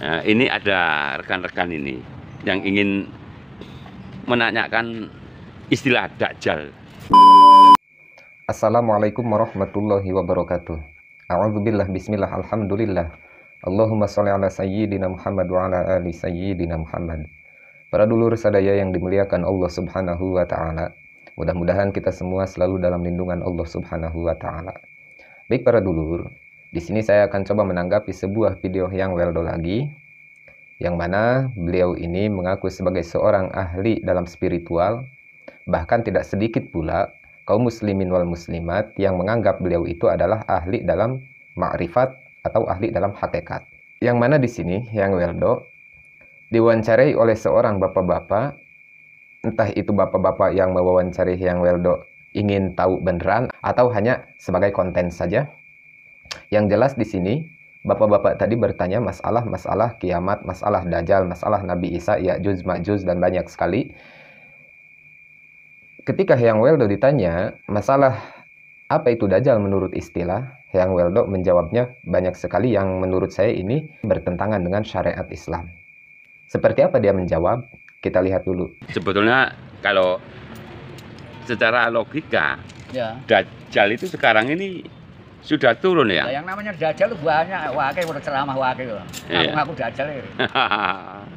Nah, ini ada rekan-rekan ini yang ingin menanyakan istilah Dajjal. Assalamualaikum warahmatullahi wabarakatuh. A'udzubillah bismillah alhamdulillah. Allahumma sholli ala sayyidina Muhammad wa ala ali sayyidina Muhammad. Para dulur sadaya yang dimuliakan Allah Subhanahu wa taala. Mudah-mudahan kita semua selalu dalam lindungan Allah Subhanahu wa taala. Baik para dulur, di sini saya akan coba menanggapi sebuah video yang Weldo lagi, yang mana beliau ini mengaku sebagai seorang ahli dalam spiritual. Bahkan tidak sedikit pula kaum muslimin wal muslimat yang menganggap beliau itu adalah ahli dalam ma'rifat atau ahli dalam hakikat. Yang mana di sini yang Weldo diwawancarai oleh seorang bapak-bapak, entah itu bapak-bapak yang mewawancari yang Weldo ingin tahu beneran atau hanya sebagai konten saja. Yang jelas di sini bapak-bapak tadi bertanya masalah kiamat, masalah Dajjal, masalah Nabi Isa, Ya'juj, Ma'juj, dan banyak sekali. Ketika Yang Weldo ditanya masalah apa itu Dajjal menurut istilah, Yang Weldo menjawabnya banyak sekali yang menurut saya ini bertentangan dengan syariat Islam. Seperti apa dia menjawab? Kita lihat dulu. Sebetulnya kalau secara logika, Ya. Dajjal itu sekarang ini sudah turun ya. Nah, yang namanya Dajjal itu banyak, wakil udah ceramah wakil. Iya. Ngaku Dajjal ya.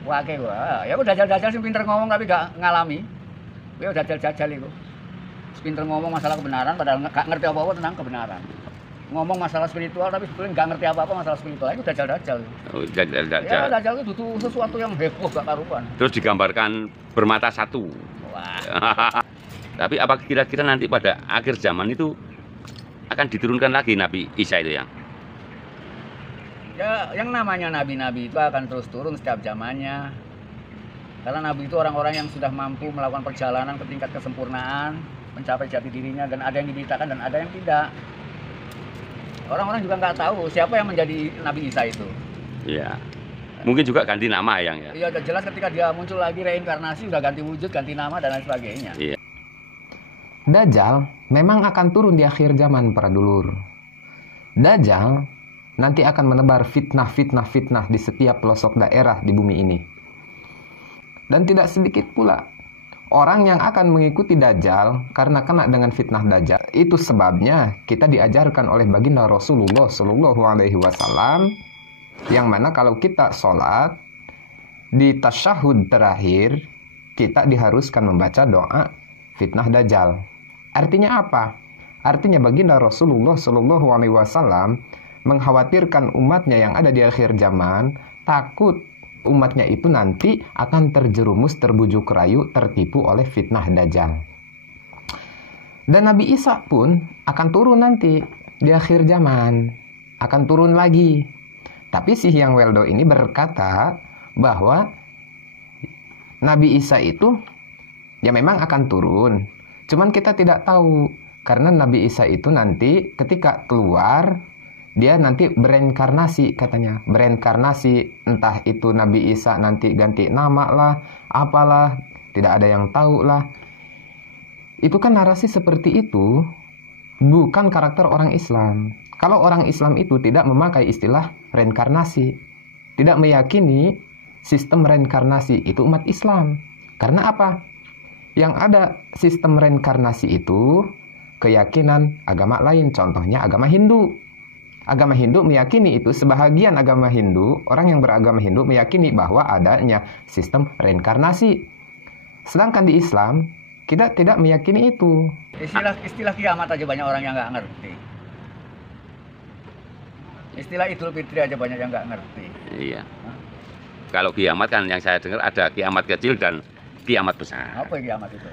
Wakil gua. Ya udah Dajjal sih pinter ngomong tapi gak ngalami. Ya udah Dajjal itu. Pinter ngomong masalah kebenaran padahal gak ngerti apa-apa tentang kebenaran. Ngomong masalah spiritual tapi sebetulnya gak ngerti apa-apa masalah spiritual. Itu Dajjal. Oh, Dajjal. Ya Dajjal itu butuh sesuatu yang heboh gak karuan. Terus digambarkan bermata satu. Wah. Tapi apa kira-kira nanti pada akhir zaman itu akan diturunkan lagi Nabi Isa itu yang? Ya, yang namanya nabi-nabi itu akan terus turun setiap zamannya. Karena nabi itu orang-orang yang sudah mampu melakukan perjalanan ke tingkat kesempurnaan, mencapai jati dirinya, dan ada yang diberitakan dan ada yang tidak. Orang-orang juga nggak tahu siapa yang menjadi Nabi Isa itu. Iya. Mungkin juga ganti nama yang ya. Iya, udah jelas ketika dia muncul lagi reinkarnasi, udah ganti wujud, ganti nama dan lain sebagainya. Iya. Dajjal memang akan turun di akhir zaman para dulur. Dajjal nanti akan menebar fitnah di setiap pelosok daerah di bumi ini. Dan tidak sedikit pula orang yang akan mengikuti Dajjal karena kena dengan fitnah Dajjal. Itu sebabnya kita diajarkan oleh baginda Rasulullah Shallallahu Alaihi Wasallam, yang mana kalau kita sholat di tasyahud terakhir kita diharuskan membaca doa fitnah Dajjal. Artinya apa? Artinya baginda Rasulullah Shallallahu Alaihi Wasallam mengkhawatirkan umatnya yang ada di akhir zaman, takut umatnya itu nanti akan terjerumus, terbujuk rayu, tertipu oleh fitnah Dajjal. Dan Nabi Isa pun akan turun nanti di akhir zaman, akan turun lagi. Tapi si Yang Weldo ini berkata bahwa Nabi Isa itu ya memang akan turun. Cuman kita tidak tahu, karena Nabi Isa itu nanti ketika keluar, dia nanti bereinkarnasi katanya. Bereinkarnasi, entah itu Nabi Isa nanti ganti nama lah, apalah, tidak ada yang tahu lah. Itu kan narasi seperti itu, bukan karakter orang Islam. Kalau orang Islam itu tidak memakai istilah reinkarnasi, tidak meyakini sistem reinkarnasi, itu umat Islam. Karena apa? Yang ada sistem reinkarnasi itu keyakinan agama lain, contohnya agama Hindu. Agama Hindu meyakini itu, sebahagian agama Hindu, orang yang beragama Hindu meyakini bahwa adanya sistem reinkarnasi. Sedangkan di Islam, kita tidak meyakini itu. Istilah kiamat aja banyak orang yang nggak ngerti. Istilah Idul Fitri aja banyak yang nggak ngerti. Iya. Kalau kiamat kan yang saya dengar ada kiamat kecil dan kiamat besar. Apa kiamat itu?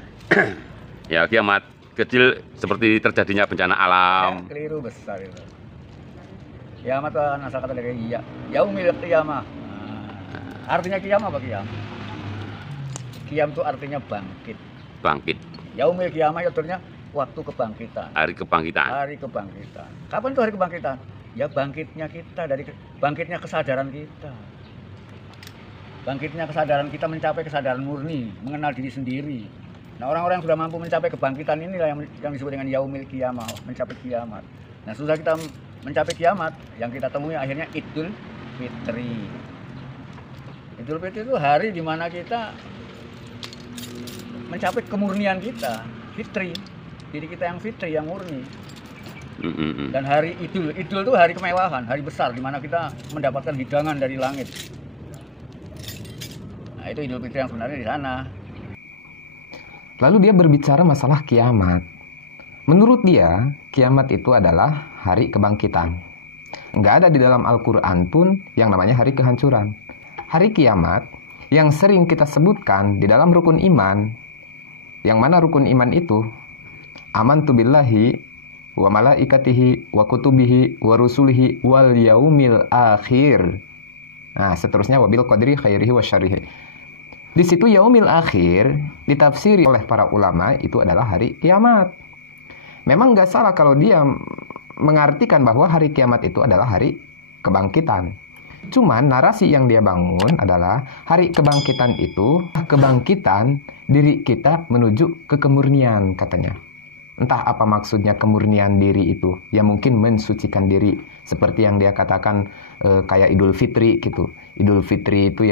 Ya, kiamat kecil seperti terjadinya bencana alam. Ya, keliru besar itu. Kiamat kan asal kata dari yaumil qiyamah. Artinya kiamat apa kiam? Kiam itu artinya bangkit. Bangkit. Yaumil qiyamah artinya waktu kebangkitan. Hari kebangkitan. Hari kebangkitan. Kapan tuh hari kebangkitan? Ya bangkitnya kita dari bangkitnya kesadaran kita. Bangkitnya kesadaran kita mencapai kesadaran murni, mengenal diri sendiri. Nah, orang-orang yang sudah mampu mencapai kebangkitan inilah yang disebut dengan yaumil qiyamah, mencapai kiamat. Nah, susah kita mencapai kiamat, yang kita temui akhirnya Idul Fitri. Idul Fitri itu hari di mana kita mencapai kemurnian kita, fitri, diri kita yang fitri, yang murni. Dan hari Idul itu hari kemewahan, hari besar di mana kita mendapatkan hidangan dari langit. Nah, itu Idul Fitri yang sebenarnya di sana. Lalu dia berbicara masalah kiamat. Menurut dia, kiamat itu adalah hari kebangkitan. Nggak ada di dalam Al-Quran pun yang namanya hari kehancuran. Hari kiamat yang sering kita sebutkan di dalam rukun iman, yang mana rukun iman itu amantu billahi wa malaikatihi wa kutubihi wa rusulihi wal yaumil akhir. Nah, seterusnya wabil qadri khairihi wa syarrihi. Di situ yaumil akhir ditafsiri oleh para ulama itu adalah hari kiamat. Memang nggak salah kalau dia mengartikan bahwa hari kiamat itu adalah hari kebangkitan. Cuman narasi yang dia bangun adalah hari kebangkitan itu kebangkitan diri kita menuju ke kemurnian katanya. Entah apa maksudnya kemurnian diri itu. Ya mungkin mensucikan diri. Seperti yang dia katakan kayak Idul Fitri gitu. Idul Fitri itu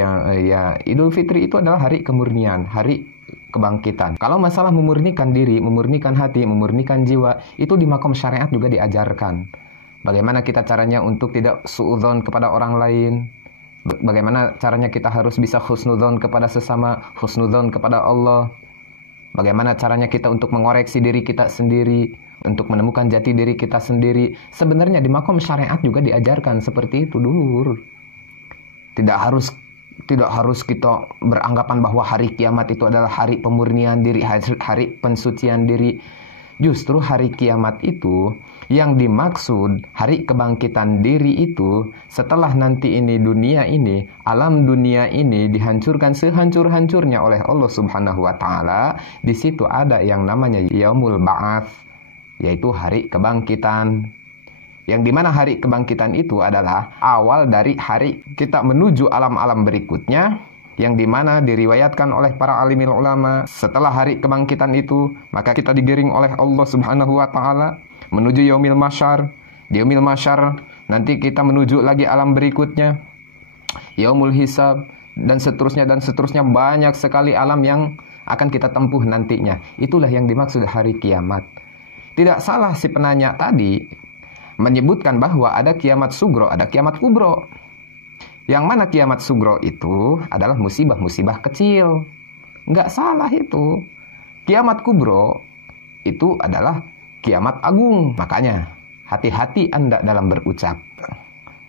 Idul Fitri itu adalah hari kemurnian, hari kebangkitan. Kalau masalah memurnikan diri, memurnikan hati, memurnikan jiwa, itu di makom syariat juga diajarkan. Bagaimana kita caranya untuk tidak suudzon kepada orang lain. Bagaimana caranya kita harus bisa husnudzon kepada sesama, husnudzon kepada Allah. Bagaimana caranya kita untuk mengoreksi diri kita sendiri, untuk menemukan jati diri kita sendiri. Sebenarnya di makom syariat juga diajarkan seperti itu dulu. Tidak harus kita beranggapan bahwa hari kiamat itu adalah hari pemurnian diri, hari pensucian diri. Justru hari kiamat itu yang dimaksud hari kebangkitan diri itu setelah nanti ini dunia ini, alam dunia ini dihancurkan sehancur-hancurnya oleh Allah Subhanahu wa taala. Di situ ada yang namanya Yaumul Ba'ats, yaitu hari kebangkitan. Yang dimana hari kebangkitan itu adalah awal dari hari kita menuju alam-alam berikutnya, yang dimana diriwayatkan oleh para alimil ulama setelah hari kebangkitan itu, maka kita digiring oleh Allah Subhanahu wa taala menuju yaumil masyar. Di yaumil masyar nanti kita menuju lagi alam berikutnya, yaumul hisab, dan seterusnya banyak sekali alam yang akan kita tempuh nantinya. Itulah yang dimaksud hari kiamat. Tidak salah si penanya tadi menyebutkan bahwa ada kiamat sugro, ada kiamat kubro. Yang mana kiamat sugro itu adalah musibah-musibah kecil. Nggak salah itu. Kiamat kubro itu adalah kiamat agung. Makanya hati-hati Anda dalam berucap.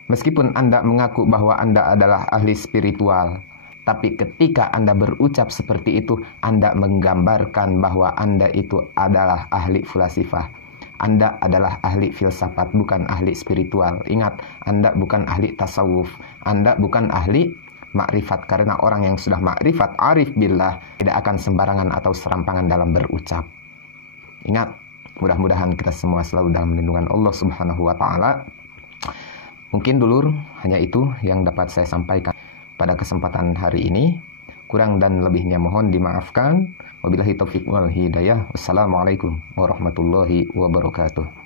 Meskipun Anda mengaku bahwa Anda adalah ahli spiritual, tapi ketika Anda berucap seperti itu, Anda menggambarkan bahwa Anda itu adalah ahli fulasifah. Anda adalah ahli filsafat, bukan ahli spiritual. Ingat, Anda bukan ahli tasawuf. Anda bukan ahli makrifat. Karena orang yang sudah makrifat, arif billah, tidak akan sembarangan atau serampangan dalam berucap. Ingat, mudah-mudahan kita semua selalu dalam lindungan Allah Subhanahu wa taala. Mungkin dulur, hanya itu yang dapat saya sampaikan pada kesempatan hari ini. Kurang dan lebihnya mohon dimaafkan. Wabillahi taufiq wal hidayah. Wassalamualaikum warahmatullahi wabarakatuh.